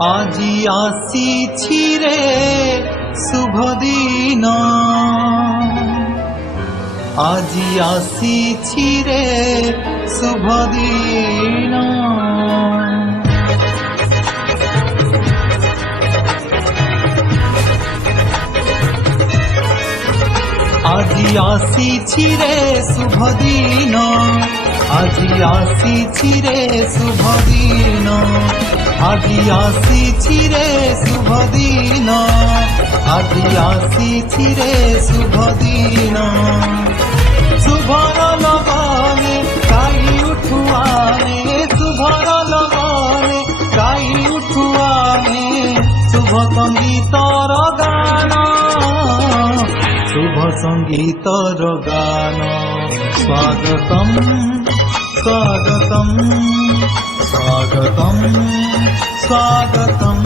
আজি আসিছি রে শুভ দিন, আজি আসিছি রে শুভ দিন। আজি আসিছি রে শুভ দিন, আজি আসিছি রে শুভ দিন, আজি আসিছি রে শুভ দিন, আজি আসিছি রে শুভ দিন। শুভর লগনে গাই উঠুয়ানে, শুভর লগনে গাই উঠুয়ানে, শুভ সঙ্গীতর গান, শুভ সঙ্গীতর গান। স্বাগতম স্বাগতম স্বাগতম স্বাগতম।